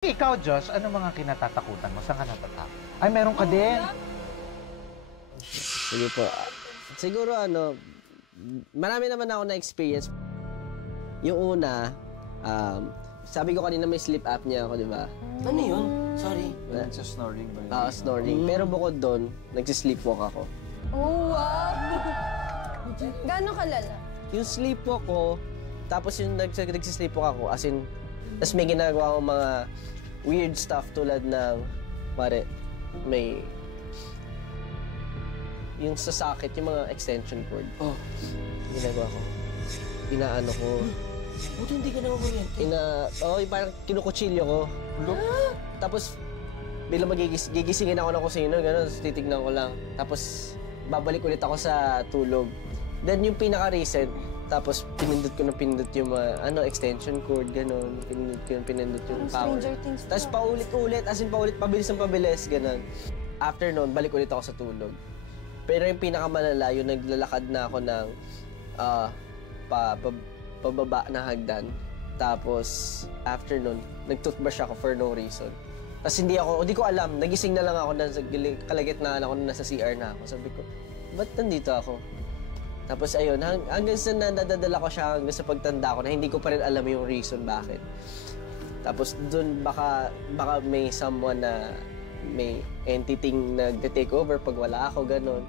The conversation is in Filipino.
Ikaw, Josh, ano mga kinatatakutan mo? Saan ka natatakot? Ay, meron ka din. Sige po. Siguro marami naman ako na-experience. Yung una, sabi ko kanina may sleep apnea ako, di ba? Ano yun? Sorry. Sa snoring ba yun? Snoring. Pero bukod doon, nagsisleepwalk ako. Oh, wow! Gano'ng kalala? Yung sleepwalk ko, tapos yung nagsisleepwalk ako, as in, tapos may ginagawa akong mga weird stuff tulad ng, may, yung sa socket, yung mga extension cord. Oh. Ginagawa ko. Inaano ko. Buti hindi ka naman kuryente. Yung parang kinukutsilyo ko. Tapos, bilang gigisingin ako ng kusino, gano'n, tapos titignan ko lang. Tapos, babalik ulit ako sa tulog. Then, yung pinaka-recent, tapos pinindot ko yung extension cord, gano'n. Pinindot yung power. Stranger Things. Tapos paulit-ulit, as in pabilis ng pabilis, gano'n. After noon, balik ulit ako sa tulog. Pero yung pinakamalala, yung naglalakad na ako ng pababa na hagdan. Tapos, after nun, nag-toothbrush ako for no reason. Tapos hindi ko alam, nagising na lang ako, kalagitnaan ako, nasa CR na ako. Sabi ko, ba't nandito ako? Tapos ayun, hanggang sa nadadala ko siya, hanggang sa pagtanda ko, na hindi ko pa rin alam yung reason bakit. Tapos dun, baka may someone na may entity nag-take over pag wala ako, ganon.